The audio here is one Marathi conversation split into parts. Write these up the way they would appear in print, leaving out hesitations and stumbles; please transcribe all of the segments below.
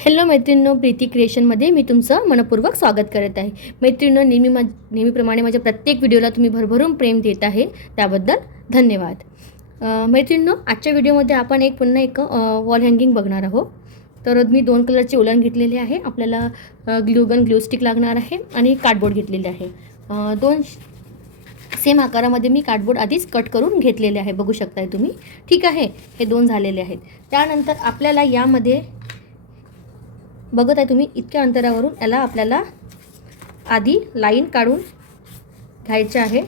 हॅलो मैत्रिणींनो, प्रीती क्रिएशनमध्ये मी तुमचं मनपूर्वक स्वागत करत आहे. मैत्रिणींनो, नेहमीप्रमाणे माझ्या प्रत्येक व्हिडिओला तुम्ही भरभरून प्रेम देत आहे, त्याबद्दल धन्यवाद. मैत्रिणींनो, आजच्या व्हिडिओमध्ये आपण पुन्हा एक वॉल हँगिंग बघणार आहोत. तर मी 2 कलरचे उलन घेतलेले आहे. आपल्याला ग्लू स्टिक लागणार आहे आणि कार्डबोर्ड घेतलेले आहे. 2 सेम आकारामध्ये मी कार्डबोर्ड आधीच कट करून घेतलेले आहे, बघू शकताय तुम्ही. ठीक आहे, हे 2 झालेले आहेत. त्यानंतर आपल्याला यामध्ये बघत आहे तुम्ही, इतक्या अंतरावरून याला आपल्याला आधी लाईन काढून घ्यायचे आहे.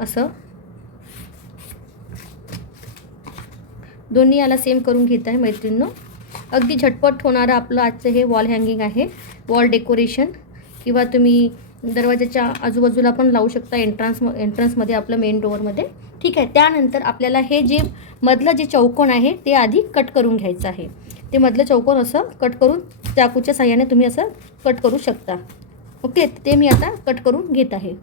असं दोन्ही याला सेम करून घेत आहे मैत्रिणींनो. अगदी झटपट होणारं आपलं आजचं हे वॉल हँगिंग आहे. वॉल डेकोरेशन किंवा तुम्ही दरवाजाच्या आजूबाजूला पण लावू शकता, एंट्रन्समध्ये आपलं मेन डोअरमध्ये. ठीक आहे. त्यानंतर आपल्याला हे जे मधलं जे चौकोन आहे ते आधी कट करून घ्यायचं आहे. ते मधलं चौकोन असं कट करून चाकूच्या साहाय्याने तुम्ही असं कट करू शकता. ओके, ते मी आता कट करून घेत आहे.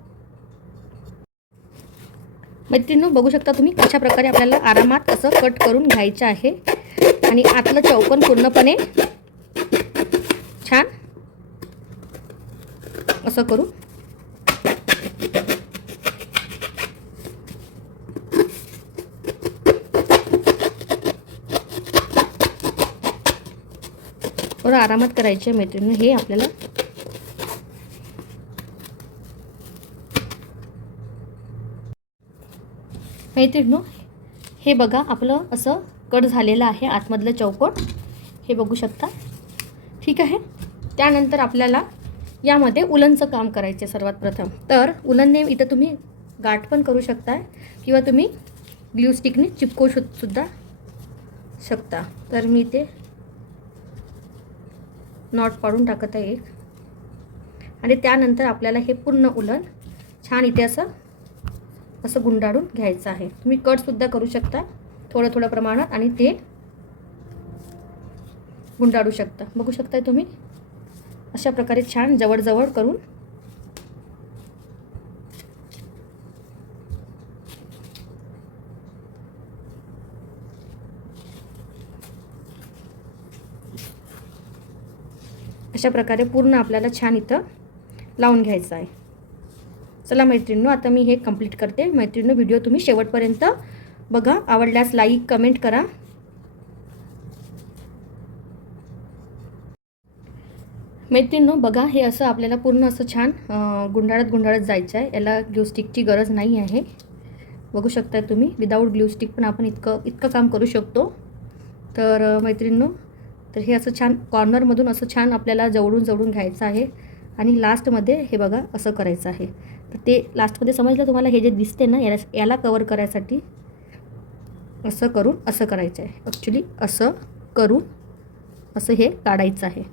मैत्रिणींनो, बघू शकता तुम्ही कशा प्रकारे आपल्याला आरामात असं कट करून घ्यायचं आहे आणि आतलं चौकोन पूर्णपणे छान असं करू. थोडं आरामात करायचे मैत्रिणी. हे आपल्याला मैत्रिणींनो, हे बघा आपलं असं कट झालेलं आहे आतमधलं चौकोन, हे बघू शकता. ठीक आहे. त्यानंतर आपल्याला यामध्ये उलनचं काम करायचं आहे सर्वात प्रथम. तर उलनने इथं तुम्ही गाठ पण करू शकता किंवा तुम्ही ग्लू स्टिकने चिपकवू सुद्धा शकता. तर मी ते नॉट पाडून टाकत आहे एक. आणि त्यानंतर आपल्याला हे पूर्ण उलन छान इथे असं गुंडाळून घ्यायचं आहे. तुम्ही कटसुद्धा करू शकता थोडं प्रमाणात आणि ते गुंडाळू शकता. बघू शकताय तुम्ही अशा प्रकारे छान जवळ करून अशा प्रकारे पूर्ण आपल्याला छान इथं लावून घ्यायचं आहे. चला मैत्रिणींनो, आता मी हे कंप्लीट करते. मैत्रिणींनो, व्हिडिओ तुम्ही शेवटपर्यंत बघा. आवडल्यास लाईक कमेंट करा. मैत्रिणींनो, बघा हे असं आपल्याला पूर्ण असं छान गुंडाळत जायचं आहे. याला ग्लू स्टिकची गरज नाही आहे. बघू शकता तुम्ही, विदाऊट ग्लू स्टिक पण आपण इतकं काम करू शकतो. तर मैत्रिणींनो, तर हे असं छान कॉर्नरमधून असं छान आपल्याला जवळून घ्यायचं आहे आणि लास्टमध्ये हे बघा असं करायचं आहे. तर ते लास्टमध्ये समजलं तुम्हाला, हे जे दिसते ना, याला कवर करायसाठी असं करून असं करायचं आहे. ॲक्च्युली असं करून असं हे काढायचं आहे.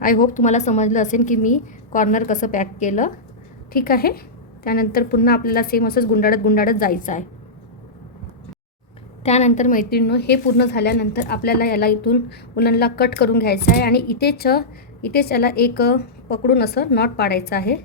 आय होप तुम्हाला समजलं असेल की मी कॉर्नर कसं पॅक केलं. ठीक आहे. त्यानंतर पुन्हा आपल्याला सेम असंच गुंडाळत जायचं आहे. त्यानंतर मैत्रिणींनो, हे पूर्ण झाल्यानंतर आपल्याला याला इथून उलनला कट करून घ्यायचं आहे आणि इथेच याला एक पकडून असं नॉट पाडायचं आहे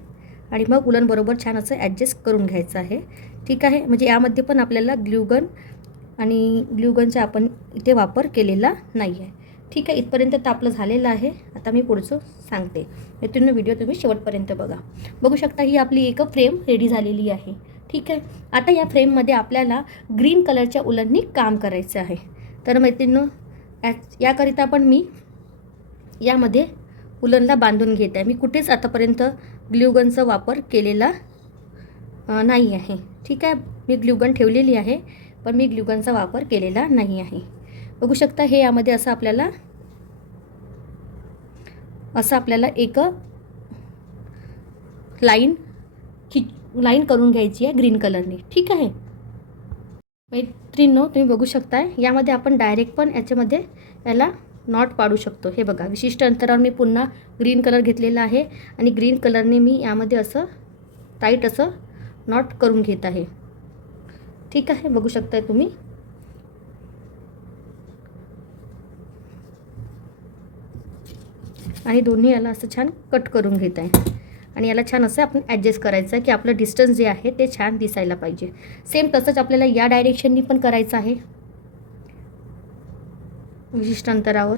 आणि मग उलन बरोबर छान असं ॲडजस्ट करून घ्यायचं आहे. ठीक आहे. म्हणजे यामध्ये पण आपल्याला ग्लूगनचा आपण इथे वापर केलेला नाही आहे. ठीक आहे. इथपर्यंत तर आपलं झालेलं आहे. आता मी पुढचं सांगते. मैत्रिणींनो, व्हिडिओ तुम्ही शेवटपर्यंत बघा. बघू शकता ही आपली एक फ्रेम रेडी झालेली आहे. ठीक आहे. आता या फ्रेममध्ये आपल्याला ग्रीन कलरच्या उलननी काम करायचं आहे. तर मैत्रिणींनो, याकरिता पण मी यामध्ये उलनला बांधून घेत आहे. मी कुठेच आतापर्यंत ग्लूगनचा वापर केलेला नाही आहे. ठीक आहे. मी ग्लूगन ठेवलेली आहे, पण मी ग्लूगनचा वापर केलेला नाही आहे. बघू शकता हे यामध्ये असं आपल्याला एक लाईन करून घ्यायची आहे ग्रीन कलरने. ठीक आहे. मैत्रिणींनो, तुम्ही बघू शकताय यामध्ये आपण डायरेक्ट पण याच्यामध्ये याला नॉट पाडू शकतो. हे बघा, विशिष्ट अंतरावर मी पुन्हा ग्रीन कलर घेतलेला आहे आणि ग्रीन कलरने मी यामध्ये असं टाईट असं नॉट करून घेत आहे. ठीक आहे. बघू शकताय तुम्ही. आणि दोन्ही याला असं छान कट करून घेत आहे आणि याला छान असं आपण ॲडजस्ट करायचं आहे की आपलं डिस्टन्स जे आहे ते छान दिसायला पाहिजे. सेम तसंच आपल्याला या डायरेक्शननी पण करायचं आहे. विशिष्ट अंतरावर.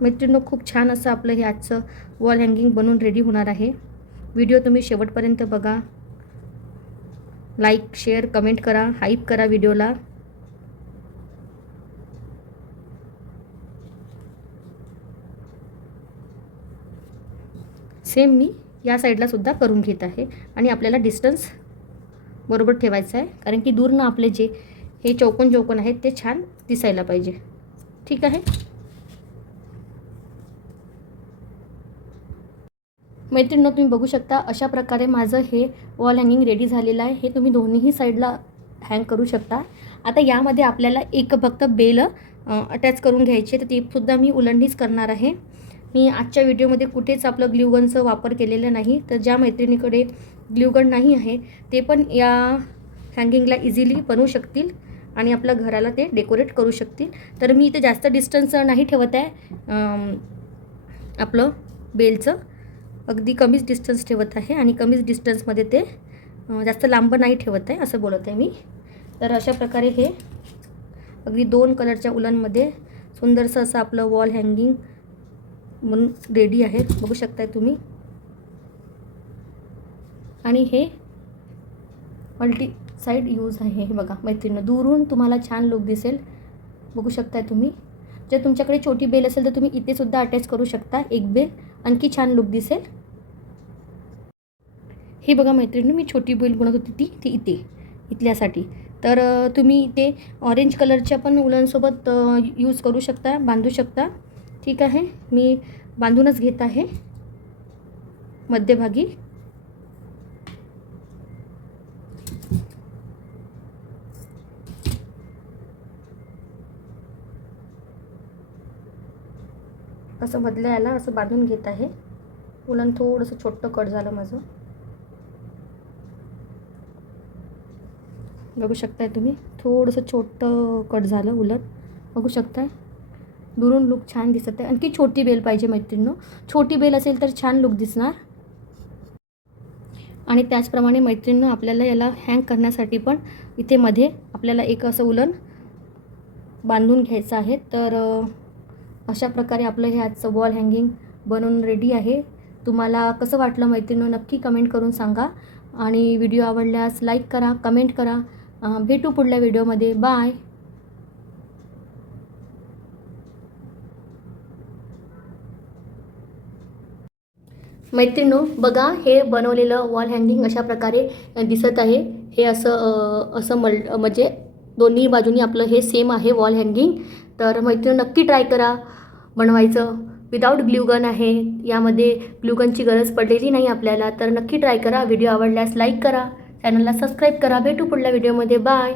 मैत्रिणींनो, खूप छान असं आपलं हे आजचं वॉल हँगिंग बनवून रेडी होणार आहे. व्हिडिओ तुम्ही शेवटपर्यंत बघा. लाईक, शेअर, कमेंट करा, हाईप करा व्हिडिओला. सेम मी या साईडला सुद्धा करून घेत आहे आणि आपल्याला डिस्टन्स बरोबर ठेवायचं आहे, कारण की दूरनं आपले जे हे चौकोन आहेत ते छान दिसायला पाहिजे. ठीक आहे. मैत्रिणींनो, तुम्ही बघू शकता अशा प्रकारे माझं हे वॉल हँगिंग रेडी झालेलं आहे. हे तुम्ही दोन्हीही साईडला हँग करू शकता. आता यामध्ये आपल्याला एक फक्त बेल अटॅच करून घ्यायची, तर ती सुद्धा मी उलंडीच करणार आहे. मी आजच्या व्हिडिओमध्ये कुठेच आपलं ग्ल्यूगनचा वापर केलेला नाही, तर ज्या मैत्रिणीकडे ग्ल्यूगन नाही आहे ते पण या हँगिंगला इझिली बनवू शकतील आणि आपल्या घराला ते डेकोरेट करू शकतील. तर मी इथे जास्त डिस्टन्स नाही ठेवत आहे, आपलं बेलचं अगदी कमीच डिस्टन्स ठेवत आहे आणि कमीच डिस्टन्समध्ये ते जास्त लांब नाही ठेवत आहे असं बोलत आहे मी. तर अशा प्रकारे हे अगदी 2 कलरच्या उलनमध्ये सुंदरसं असं आपलं वॉल हँगिंग म्हणून रेडी आहे, बघू शकताय तुम्ही. आणि हे मल्टी साईड यूज आहे. हे बघा मैत्रिणी, दूरून तुम्हाला छान लुक दिसेल, बघू शकताय तुम्ही. जर तुमच्याकडे छोटी बेल असेल तर तुम्ही इथे सुद्धा अटॅच करू शकता एक बेल, आणखी छान लुक दिसेल. हे बघा मैत्रिणी, मी छोटी बेल बनवत होती ती इथल्यासाठी. तर तुम्ही इथे ऑरेंज कलरच्या पण उलनसोबत यूज करू शकता, बांधू शकता. ठीक आहे, मी बांधूनच घेत आहे मध्यभागी. असं मधल्या याला असं बांधून घेत आहे. उलन थोडंसं छोटं कट झालं माझं, बघू शकताय तुम्ही. थोडंसं छोटं कट झालं उलन, बघू शकताय. दुरून लुक छान दिसत आहे. आणखी छोटी बेल पाहिजे मैत्रिणींनो, छोटी बेल असेल तर छान लुक दिसणार. आणि त्याचप्रमाणे मैत्रिणींनो, आपल्याला याला हँग करण्यासाठी पण इथे मध्ये आपल्याला एक असं उलन बांधून घ्यायचं आहे. तर अशा प्रकारे आपलं हे आजचं वॉल हँगिंग बनवून रेडी आहे. तुम्हाला कसं वाटलं मैत्रिणींनो, नक्की कमेंट करून सांगा. आणि व्हिडिओ आवडल्यास लाईक करा, कमेंट करा. भेटू पुढल्या व्हिडिओमध्ये. बाय. मैत्रिणींनो, बघा हे बनवलेलं वॉल हँगिंग अशा प्रकारे दिसत आहे. हे असं म्हणजे दोन्ही बाजूनी आपलं हे सेम आहे वॉल हँगिंग. तर मैत्रिणींनो, नक्की ट्राय करा बनवायचं. विदाऊट ग्ल्यूगन आहे, यामध्ये ग्ल्यूगनची गरज पडलेली नाही आपल्याला. तर नक्की ट्राय करा. व्हिडिओ आवडल्यास लाईक करा, चॅनलला सबस्क्राईब करा. भेटू पुढल्या व्हिडिओमध्ये. बाय.